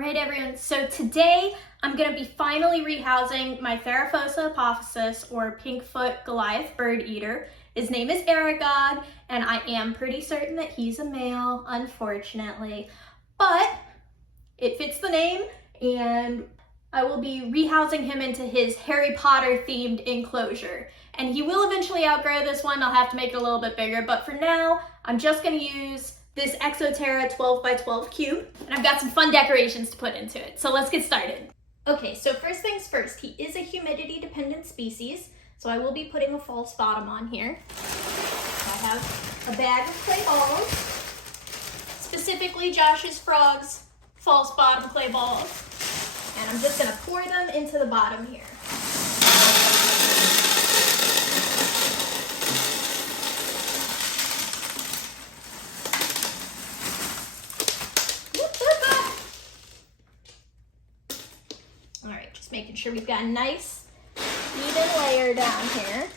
Alright everyone, so today I'm going to be finally rehousing my Theraphosa apophysis or pinkfoot Goliath bird eater. His name is Aragog, and I am pretty certain that he's a male, unfortunately, but it fits the name, and I will be rehousing him into his Harry Potter themed enclosure. And he will eventually outgrow this one. I'll have to make it a little bit bigger, but for now, I'm just going to use this Exoterra 12 by 12 cube, and I've got some fun decorations to put into it. So let's get started. Okay, so first things first, he is a humidity dependent species, so I will be putting a false bottom on here. I have a bag of clay balls, specifically Josh's Frog's false bottom clay balls, and I'm just gonna pour them into the bottom here. All right, just making sure we've got a nice, even layer down here.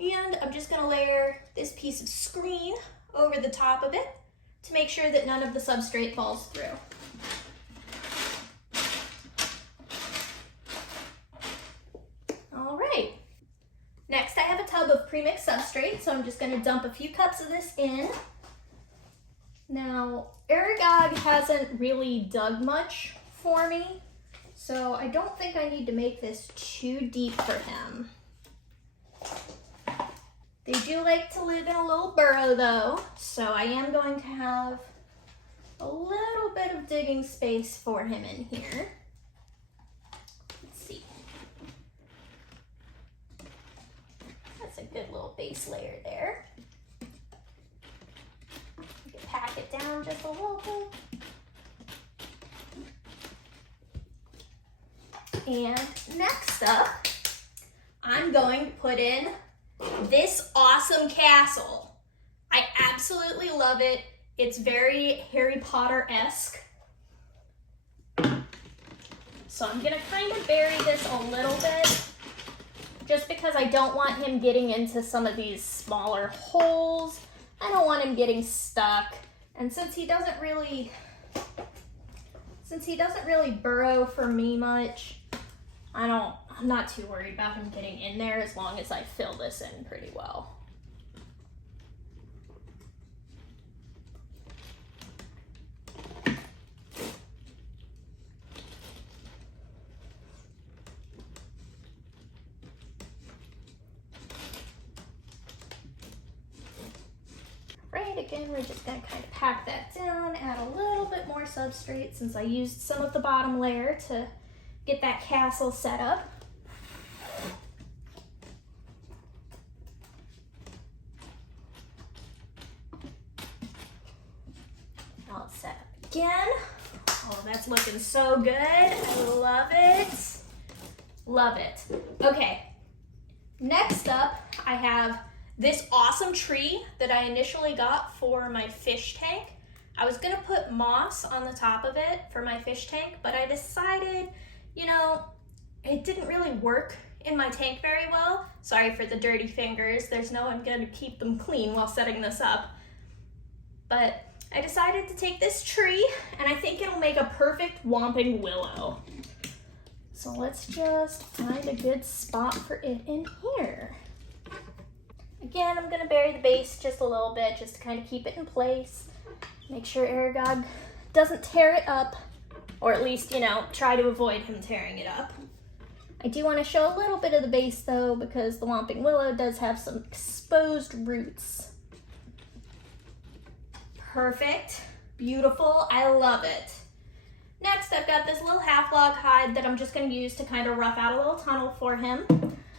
And I'm just gonna layer this piece of screen over the top of it to make sure that none of the substrate falls through. All right. Next, I have a tub of premixed substrate, so I'm just gonna dump a few cups of this in. Now, Aragog hasn't really dug much for me, so I don't think I need to make this too deep for him. They do like to live in a little burrow though, so I am going to have a little bit of digging space for him in here. Let's see. That's a good little base layer there. Pack it down just a little bit. And next up, I'm going to put in this awesome castle. I absolutely love it. It's very Harry Potter-esque. So I'm gonna kind of bury this a little bit, just because I don't want him getting into some of these smaller holes. I don't want him getting stuck, and since he doesn't really burrow for me much, I'm not too worried about him getting in there as long as I fill this in pretty well. Right, again, we're just gonna kind of pack that down, add a little bit more substrate since I used some of the bottom layer to get that castle set up. Now it's set up again. Oh, that's looking so good. I love it. Love it. Okay, next up, I have this awesome tree that I initially got for my fish tank. I was gonna put moss on the top of it for my fish tank, but I decided, you know, it didn't really work in my tank very well. Sorry for the dirty fingers. There's no one gonna keep them clean while setting this up. But I decided to take this tree, and I think it'll make a perfect whomping willow. So let's just find a good spot for it in here. Again, I'm gonna bury the base just a little bit just to kind of keep it in place. Make sure Aragog doesn't tear it up, or at least, you know, try to avoid him tearing it up. I do want to show a little bit of the base though, because the Whomping Willow does have some exposed roots. Perfect, beautiful, I love it. Next, I've got this little half log hide that I'm just gonna use to kind of rough out a little tunnel for him.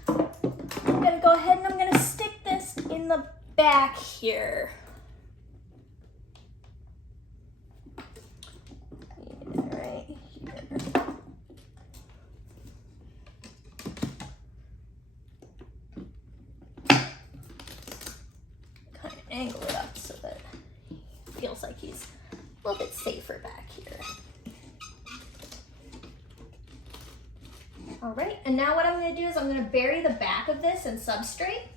I'm gonna go ahead and I'm gonna stick this in the back here. Right here. Kind of angle it up so that it feels like he's a little bit safer back here. All right, and now what I'm gonna do is I'm gonna bury the back of this in substrate.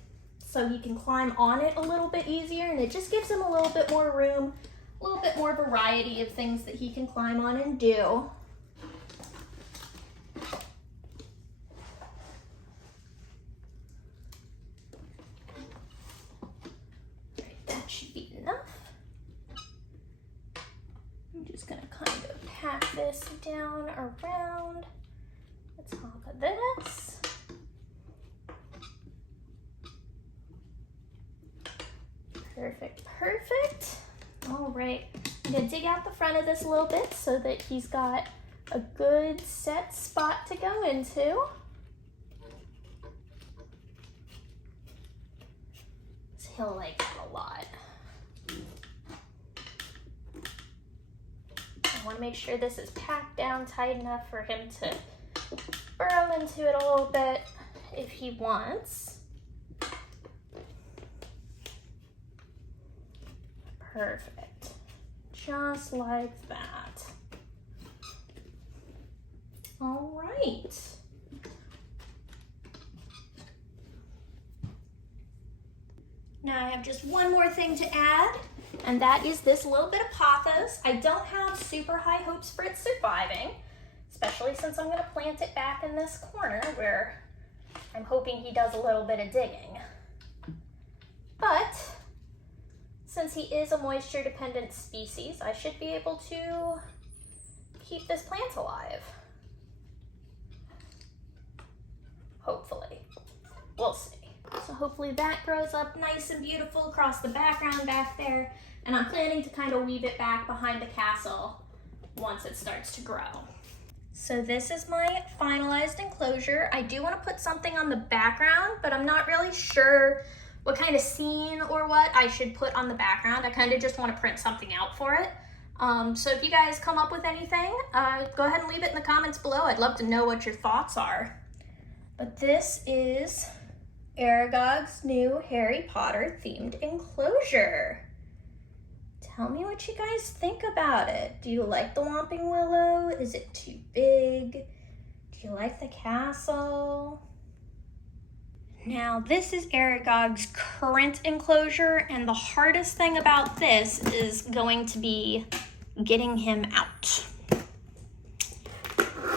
so he can climb on it a little bit easier, and it just gives him a little bit more room, a little bit more variety of things that he can climb on and do. Right, that should be enough. I'm just gonna kind of pack this down around the top of this. Perfect, perfect. All right, I'm gonna dig out the front of this a little bit so that he's got a good set spot to go into. So he'll like that a lot. I wanna make sure this is packed down tight enough for him to burrow into it a little bit if he wants. Perfect, just like that. All right. Now I have just one more thing to add, and that is this little bit of pothos. I don't have super high hopes for it surviving, especially since I'm gonna plant it back in this corner where I'm hoping he does a little bit of digging. But since he is a moisture dependent species, I should be able to keep this plant alive. Hopefully. We'll see. So hopefully that grows up nice and beautiful across the background back there, and I'm planning to kind of weave it back behind the castle once it starts to grow. So this is my finalized enclosure. I do want to put something on the background, but I'm not really sure what kind of scene or what I should put on the background. I kind of just want to print something out for it. So if you guys come up with anything, go ahead and leave it in the comments below. I'd love to know what your thoughts are. But this is Aragog's new Harry Potter themed enclosure. Tell me what you guys think about it. Do you like the Whomping Willow? Is it too big? Do you like the castle? Now, this is Aragog's current enclosure, and the hardest thing about this is going to be getting him out.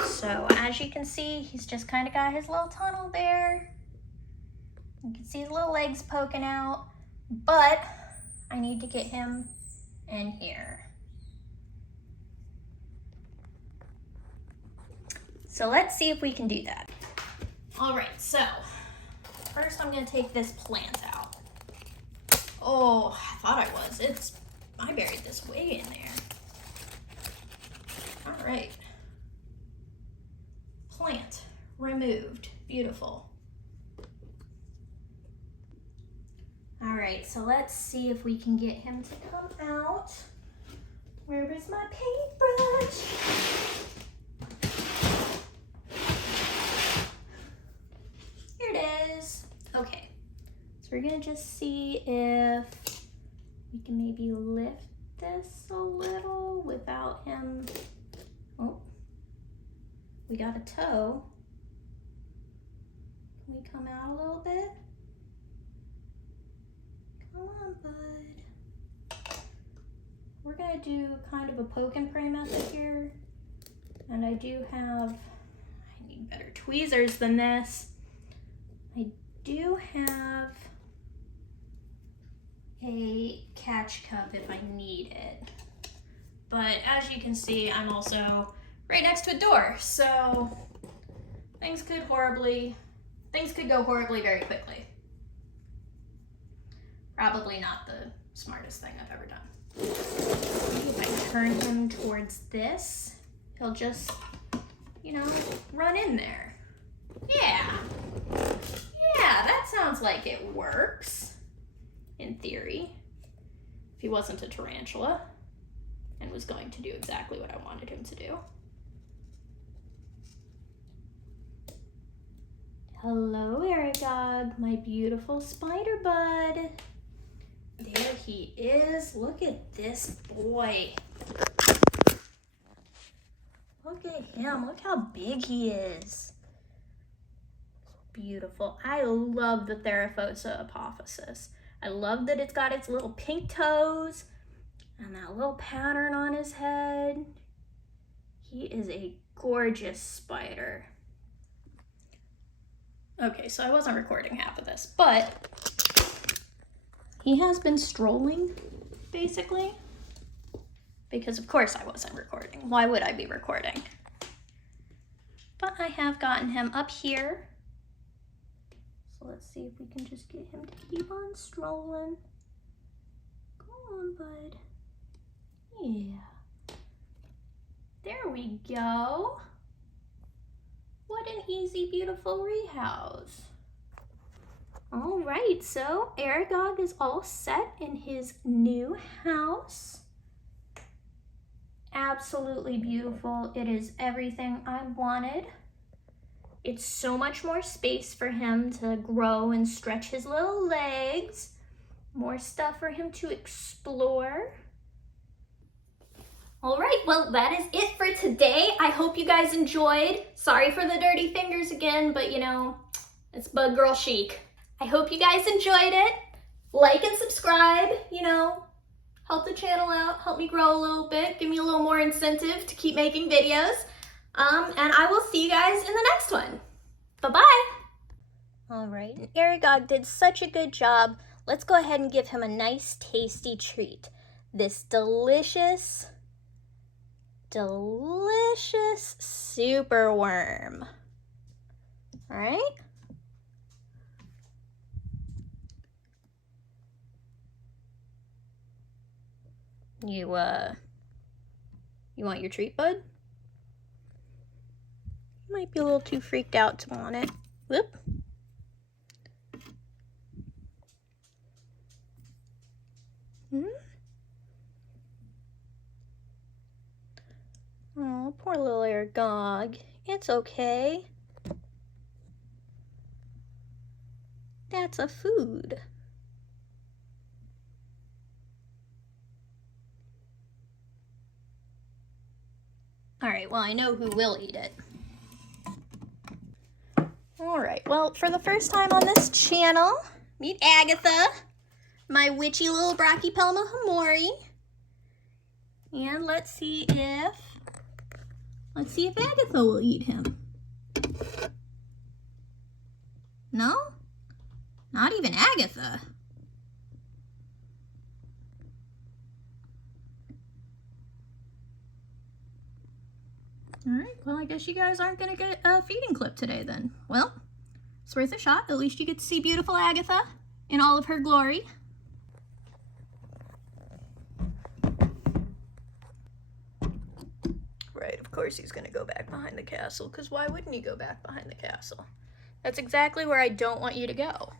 So, as you can see, he's just kind of got his little tunnel there. You can see his little legs poking out, but I need to get him in here. So let's see if we can do that. All right, so first I'm gonna take this plant out. Oh, I thought I was. I buried this way in there. All right. Plant removed, beautiful. All right, so let's see if we can get him to come out. Where is my paintbrush? Here it is. Okay, so we're gonna just see if we can maybe lift this a little without him. Oh, we got a toe. Can we come out a little bit? Come on, bud. We're gonna do kind of a poke and pray method here. And I need better tweezers than this. I do have a catch cup if I need it. But as you can see, I'm also right next to a door. So things could go horribly very quickly. Probably not the smartest thing I've ever done. If I turn him towards this, he'll just, run in there. Yeah, that sounds like it works, in theory. If he wasn't a tarantula and was going to do exactly what I wanted him to do. Hello, Aragog, my beautiful spider bud. There he is. Look at this boy. Look at him. Look how big he is. beautiful. I love the Theraphosa apophysis. I love that it's got its little pink toes and that little pattern on his head. He is a gorgeous spider. Okay, so I wasn't recording half of this, but he has been strolling, basically, because of course I wasn't recording. Why would I be recording? But I have gotten him up here. So let's see if we can just get him to keep on strolling. Go on, bud. Yeah. There we go. What an easy, beautiful rehouse. All right, so Aragog is all set in his new house. Absolutely beautiful. It is everything I wanted. It's so much more space for him to grow and stretch his little legs. More stuff for him to explore. All right, well, that is it for today. I hope you guys enjoyed. Sorry for the dirty fingers again, but you know, it's bug girl chic. I hope you guys enjoyed it. Like and subscribe, you know, help the channel out, help me grow a little bit, give me a little more incentive to keep making videos. And I will see you guys in the next one. Bye-bye. All right, Aragog did such a good job. Let's go ahead and give him a nice, tasty treat. This delicious super worm. All right? You want your treat, bud? You might be a little too freaked out to want it. Whoop. Oh, poor little Aragog. It's okay. That's a food. All right, well, I know who will eat it. All right, well, for the first time on this channel, meet Agatha, my witchy little Brachypelma hamori. And let's see if Agatha will eat him. No? Not even Agatha. All right, well, I guess you guys aren't gonna get a feeding clip today then. Well, it's worth a shot. At least you get to see beautiful Agatha in all of her glory. Right, of course he's gonna go back behind the castle, because why wouldn't he go back behind the castle? That's exactly where I don't want you to go.